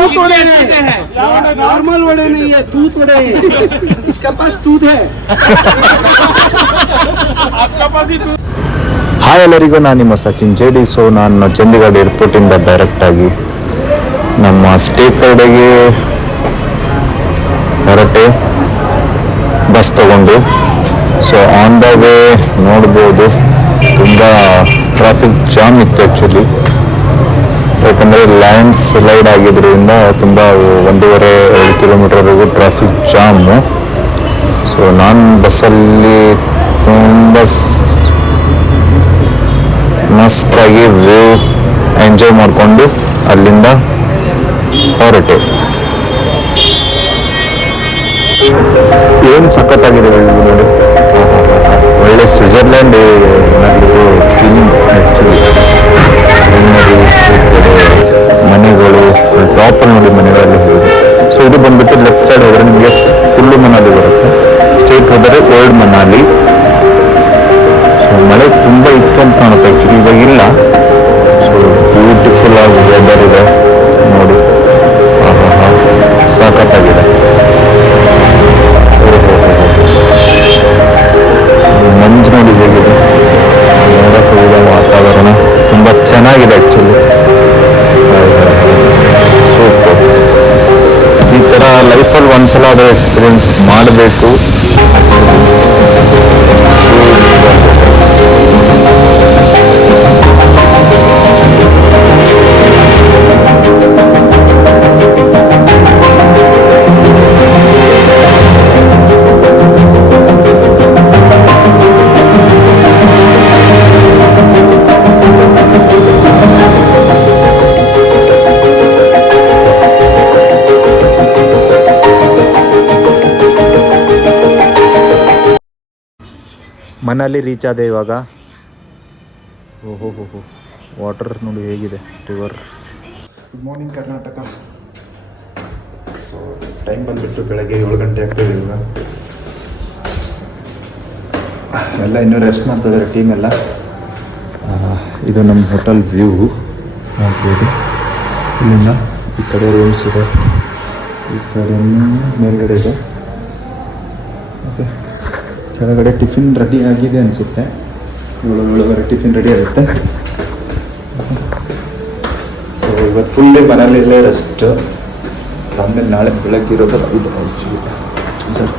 तूत वड़े हैं, नॉर्मल वड़े नहीं है, तूत वड़े हैं. इसके पास तूत है. आपका पास ही तूत. ಹಾಯ್ ಎಲ್ಲರಿಗೂ, ನಾನು ನಿಮ್ಮ ಸಚಿನ್ ಜೆಡಿ. ಸೊ ನಾನು ಚಂಡೀಗಢ ಏರ್ಪೋರ್ಟಿಂದ ಡೈರೆಕ್ಟಾಗಿ ನಮ್ಮ ಸ್ಟೇ ಕಡೆಗೆ ಹೊರಟೆ ಬಸ್ ತಗೊಂಡು. ಸೊ ಆನ್ ದ ವೇ ನೋಡ್ಬೋದು ತುಂಬ ಟ್ರಾಫಿಕ್ ಜಾಮ್ ಇತ್ತು ಆ್ಯಕ್ಚುಲಿ. ಯಾಕಂದರೆ ಲ್ಯಾಂಡ್ ಸ್ಲೈಡ್ ಆಗಿದ್ದರಿಂದ ತುಂಬ 1.5-2 ಕಿಲೋಮೀಟರ್ವರೆಗೂ ಟ್ರಾಫಿಕ್ ಜಾಮು. ಸೊ ನಾನು ಬಸ್ಸಲ್ಲಿ ತುಂಬ ಮಸ್ತಾಗಿ ವ್ಯೂ ಎಂಜಾಯ್ ಮಾಡಿಕೊಂಡು ಅಲ್ಲಿಂದ ಹೊರಟೆ. ಏನು ಸಖತ್ತಾಗಿದೆ ನೋಡಿ, ಒಳ್ಳೆ ಸ್ವಿಟ್ಜರ್ಲ್ಯಾಂಡ್ ನಲ್ಲಿರೋ ಫೀಲಿಂಗ್ ಆ್ಯಕ್ಚುಲಿ. ಗ್ರೀನರಿ, ಮನೆಗಳು ಟಾಪಲ್ಲಿ ನೋಡಿ ಮನೆಗಳಲ್ಲಿ ಹೋಗಿದೆ. ಸೊ ಇದು ಬಂದ್ಬಿಟ್ಟು ಲೆಫ್ಟ್ ಸೈಡ್ ಹೋದರೆ ನಿಮಗೆ ಕುಲ್ಲು ಮನಾಲಿ ಬರುತ್ತೆ, ಸ್ಟ್ರೇಟ್ ಹೋದರೆ ಓಲ್ಡ್ ಮನಾಲಿ. ಸೊ ಮಳೆ ತುಂಬ ಇತ್ತು ಅಂತ ಕಾಣುತ್ತೆ ಆ್ಯಕ್ಚುಲಿ, ಇವಾಗಿಲ್ಲ. ಸೊ ಬ್ಯೂಟಿಫುಲ್ ಆಗಿ ವೆದರ್ ಇದೆ ನೋಡಿ, ಸಖತ್ತಾಗಿದೆ. ಮಂಜು ನೋಡಿ ಹೇಗಿದೆ, ನೋಡೋಕೆ ಹೋಗಿದೆ. ವಾತಾವರಣ ತುಂಬ ಚೆನ್ನಾಗಿದೆ ಆ್ಯಕ್ಚುಲಿ. ಸೂಪರ್. ಈ ಥರ ಲೈಫಲ್ಲಿ ಒಂದ್ಸಲ ಅದರ ಎಕ್ಸ್ಪೀರಿಯನ್ಸ್ ಮಾಡಬೇಕು. ಮನಾಲಿ ರೀಚ್ ಆದೆ ಇವಾಗ. ಓಹೋ ವಾಟರ್ ನೋಡಿ ಹೇಗಿದೆ, river. Good morning Karnataka. So time ಬಂದುಬಿಟ್ಟು ಬೆಳಗ್ಗೆ 7 ಗಂಟೆ ಆಗ್ತದೆ ಇವಾಗ. ಎಲ್ಲ ಇನ್ನೂ ರೆಸ್ಟ್ ಮಾಡ್ತಾಯಿದ್ದಾರೆ ಟೀಮ್ ಎಲ್ಲ. ಇದು ನಮ್ಮ ಹೋಟೆಲ್ ವ್ಯೂ ನೋಡ್ಬೋದು. ಇಲ್ಲಿಂದ ಈ ಕಡೆ ರೂಮ್ಸ್ ಇದೆ, ಈ ಕಡೆ ಮೇಲ್ಗಡೆ ಇದೆ. ಓಕೆ, ಕೆಳಗಡೆ ಟಿಫಿನ್ ರೆಡಿ ಆಗಿದೆ ಅನಿಸುತ್ತೆ. 7:30 ಟಿಫಿನ್ ರೆಡಿ ಆಗುತ್ತೆ. ಸೊ ಇವತ್ತು ಫುಲ್ ಡೇ ಮನೇಲೇ ರೆಸ್ಟ್. ಆಮೇಲೆ ನಾಳೆ ಬೆಳಗ್ಗೆ ಇರೋದು ರೈಡ್ ಆ್ಯಕ್ಚುಲಿ. ಸರ್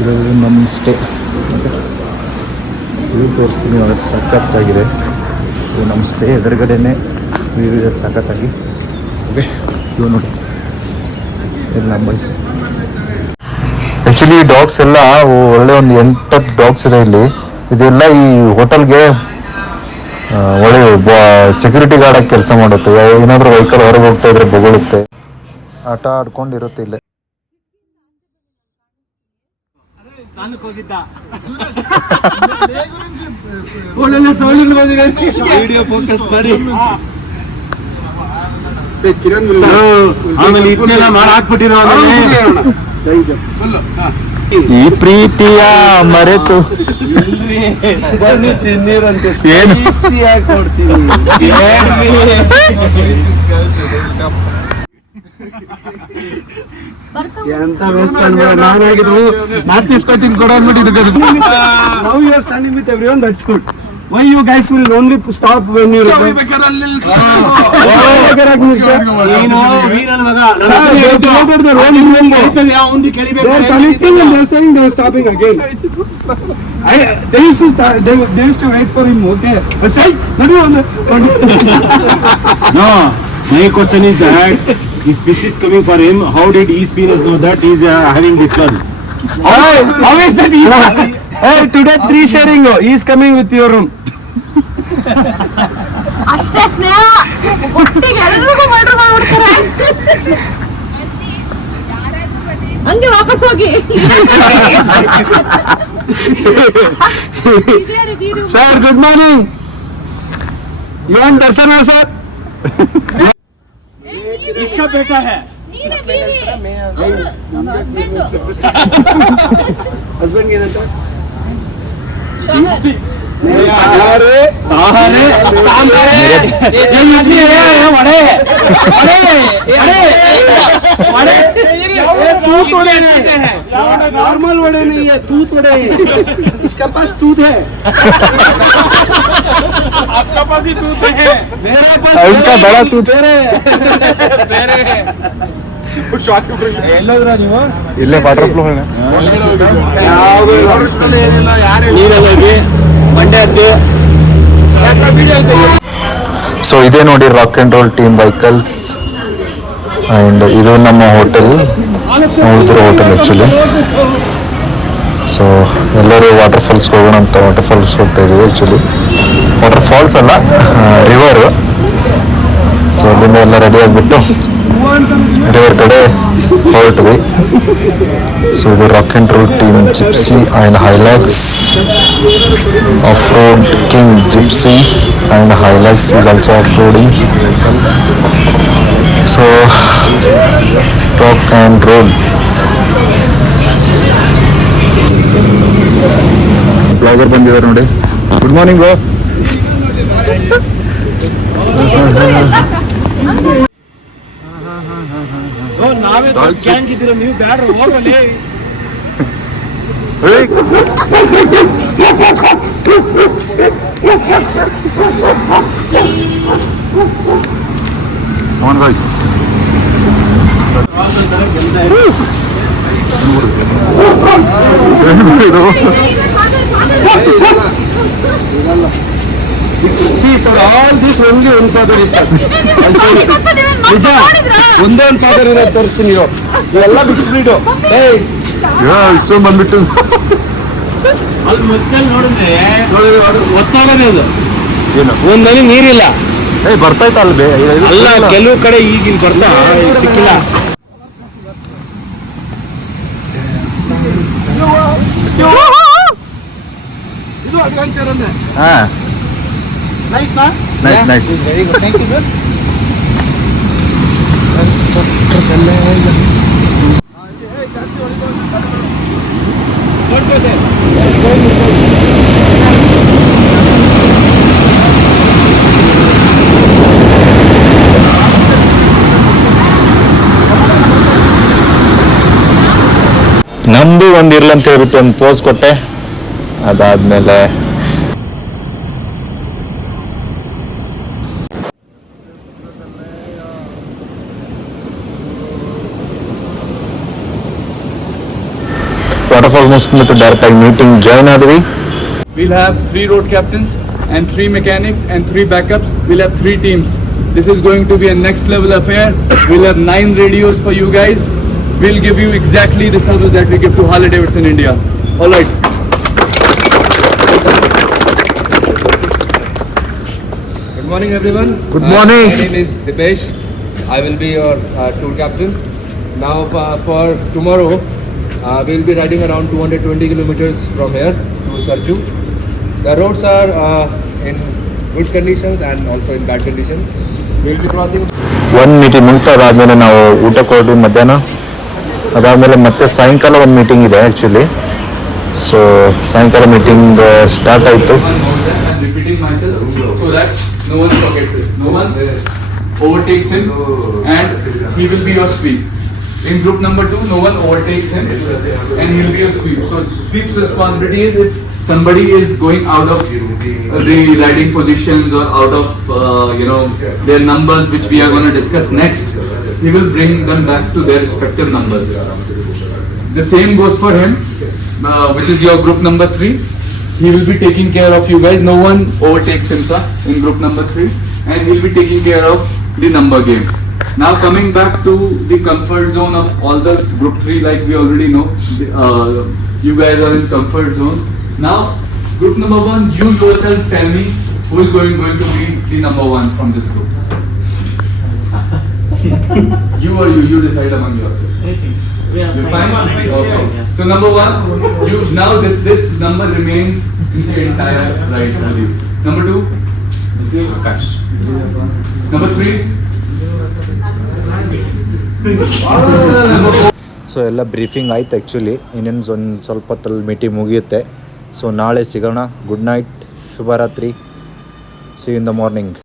ಇದು ನಮ್ಮ ಸ್ಟೇ. ವ್ಯೂ ತೋರಿಸ್ತೀನಿ, ಅದು ಸಖತ್ತಾಗಿದೆ. ಇದು ನಮ್ಮ ಸ್ಟೇ ಎದುರುಗಡೆನೇ ವ್ಯೂ ಇದೆ ಸಖತ್ತಾಗಿ. ಓಕೆ, ಇವು ನೋಡಿ ಎಲ್ಲ ಬಸ್. ಆ್ಯಕ್ಚುಲಿ ಡಾಗ್ಸ್ ಎಲ್ಲ ಒಳ್ಳೆ ಒಂದು 8 ಡಾಗ್ಸ್ ಇದೆ ಇಲ್ಲಿ. ಇದೆಲ್ಲ ಈ ಹೋಟೆಲ್ಗೆ ಒಳ್ಳೆ ಸೆಕ್ಯೂರಿಟಿ ಗಾರ್ಡ್ ಆಗಿ ಕೆಲಸ ಮಾಡುತ್ತೆ. ಏನಾದರೂ ವೆಹಿಕಲ್ ಹೊರಗೆ ಹೋಗ್ತಾ ಇದ್ರೆ ಬೊಗಳುತ್ತೆ, ಆಟ ಆಡ್ಕೊಂಡಿರುತ್ತೆ ಇಲ್ಲೇ. ಆಮೇಲೆ ಇದನ್ನೆಲ್ಲ ಮಾಡಿ ಹಾಕ್ಬಿಟ್ಟಿರೋ ಈ ಪ್ರೀತಿಯ ಮರೆತು ತಿನ್ನೀರಂತೆ ಏನು ಕೊಡ್ತೀನಿ. ಎಂತ ವೇಸ್ಟ್ ನಾನಾಗಿದ್ರು ನಾನ್ తీసుకొచ్చింది కూడా ಅನ್ಬಿಟ್ಟಿದ್ದು. Now you are standing with everyone, that's good. Why you guys will only stop when you return? They are connecting and they are saying they are stopping again. They used to start, they used to wait for him, okay? But say, no, my question is that if fish is coming for him, how did East Venus know that he is having the flood? How is that? Hey, today 3 sharing. He is coming with your room. ಅಷ್ಟೇ ಸ್ನೇಹ, ಒಟ್ಟಿಗೆ ಎಲ್ರಿಗೂ murder ಮಾಡ್ಬಿಡ್ತಾರೆ. ಹಂಗೆ ವಾಪಸ್ ಹೋಗಿ. Sir good morning. You want darshan sir? इसका बेटा है. ಹಸ್ಬೆಂಡ್ ಏನಂತ? सहारे सहारे सांबारे वड़े वड़े वड़े तूत वड़े नॉर्मल वड़े नहीं है तूत वड़े इसका पास तूत है आपका पास ही तूत है मेरा पास इसका बड़ा तूत ಎಲ್ಲೋದ್ರ ನೀವು ಇಲ್ಲೇ ವಾಟರ್ ಫ್ಲೋ ನೀರಲ್ಲಿ ಮಂಡ್ಯ ಹತ್ತಿ ಸೊ ಇದೇ ನೋಡಿ rock and roll team vehicles and ಇದು ನಮ್ಮ ಹೋಟೆಲ್ ನೋಡಿದಿರೋ ಹೋಟೆಲ್ ಆ್ಯಕ್ಚುಲಿ ಸೊ ಎಲ್ಲರೂ ವಾಟರ್ ಫಾಲ್ಸ್ಗೆ ಹೋಗೋಣ ಅಂತ ವಾಟರ್ ಫಾಲ್ಸ್ ಹೋಗ್ತಾ ಇದ್ದೀವಿ ಆ್ಯಕ್ಚುಲಿ ವಾಟರ್ ಫಾಲ್ಸ್ ಅಲ್ಲ ರಿವರು ಸೊ ಅಲ್ಲಿಂದ ಎಲ್ಲ ರೆಡಿ ಆಗಿಬಿಟ್ಟು ರಿವರ್ ಕಡೆ ಹೊರಟ್ವಿ ಸೊ ಇದು rock and roll team Gypsy and Hilux off road king Gypsy and Hilux is also off roading so rock and roll blogger ಬಂದಿದ್ದಾರೆ ನೋಡಿ ಗುಡ್ ಮಾರ್ನಿಂಗ್ ಬ್ರೋ ನಾವೇ ಗ್ಯಾಂಗ್ ಇದ್ದೀರ ನೀವು ಬ್ಯಾಡ್ರ ಹೋಗಲಿ on guys See, for all this only one father is there. ನಿಜ ಒಂದೇ ಒಂದು father ಇರೋದು ತೋರಿಸ್ತೀನಿ ನೀವು ಎಲ್ಲ ಬಿಕ್ಸ್ ಬಿಡು ಇಷ್ಟೊಂದು ಬಂದ್ಬಿಟ್ಟು ಅಲ್ಲಿ ಮತ್ತೆ ನೋಡಿದ್ರೆ ಒತ್ತಾಗನೇ ಇದು ಏನು ಒಂದ್ ಮನೆ ನೀರಿಲ್ಲ ಬರ್ತಾಯ್ತ ಅಲ್ವೇ ಅಲ್ಲ ಕೆಲವು ಕಡೆ ಈಗಿನ ಬರ್ತಾ ಸಿಕ್ಕಿಲ್ಲ ಇದು ಅಡ್ವೆಂಚರ್ ಅಂದ್ರೆ ಹಾ ನೈಸ್ ನಾ nice nice very good thank you sir ನಮ್ದು ಒಂದು ಇರ್ಲಂತ ಹೇಳ್ಬಿಟ್ಟು ಒಂದು ಪೋಸ್ ಕೊಟ್ಟೆ ಅದಾದ್ಮೇಲೆ ವಾಟರ್ ಫಾಲ್ ಮುಗಿಸ್ಕೊಂಡು ಡೈರೆಕ್ಟ್ ಆಗಿ ಮೀಟಿಂಗ್ ಜಾಯ್ನ್ ಆದ್ವಿ. We'll have 3 road captains and 3 mechanics and 3 backups. We'll have 3 teams. This is going to be a next level affair. We'll have 9 radios for you guys. We'll give you exactly the service that we give to Harley Davidson India. All right. Good morning, everyone. Good morning. My name is Dipesh. I will be your tour captain. Now, for tomorrow, we'll be riding around 220 kilometers from here to Sarju. The roads are in good conditions and also in bad conditions. We'll be crossing. ಒಂದು meeting ಮುಗಿತು, ಅದಾದಮೇಲೆ ನಾವು ಊಟಕ್ಕೆ ಹೊರಟ್ವಿ ಮಧ್ಯಾಹ್ನ. ಅದಾದಮೇಲೆ ಮತ್ತೆ ಸಾಯಂಕಾಲ ಒಂದು ಮೀಟಿಂಗ್ ಇದೆ ಆ್ಯಕ್ಚುಲಿ. ಸೊ ಸಾಯಂಕಾಲ ಮೀಟಿಂಗ್ ಸ್ಟಾರ್ಟ್ ಆಯಿತು. I'm repeating myself so that no one forgets it. No one overtakes him and he will be your sweep. In group number 2, no one overtakes him and he will be your sweep. So sweep's responsibility is if somebody is going out of the riding positions or out of their numbers, which we are going to discuss next, he will bring them back to their respective numbers. The same goes for him, which is your group number 3. He will be taking care of you guys. No one overtakes him, sir, in group number 3, and he will be taking care of the number game. Now coming back to the comfort zone of all the group 3, like we already know, you guys are in comfort zone. Now group number 1, you yourself tell me who is going to be the number 1 from this group. You or you decide among yourself. You fine? Okay. So number 1, you now this number remains in the entire ride only. Number 2, Akash. Number 3. So ಎಲ್ಲ briefing ಆಯ್ತು actually. ಇನ್ನೇನು ಸ್ವಲ್ಪ ಹೊತ್ತಲ್ಲಿ meeting ಮುಗಿಯುತ್ತೆ. So ನಾಳೆ ಸಿಗೋಣ. Good night. ಶುಭರಾತ್ರಿ. See you in the morning.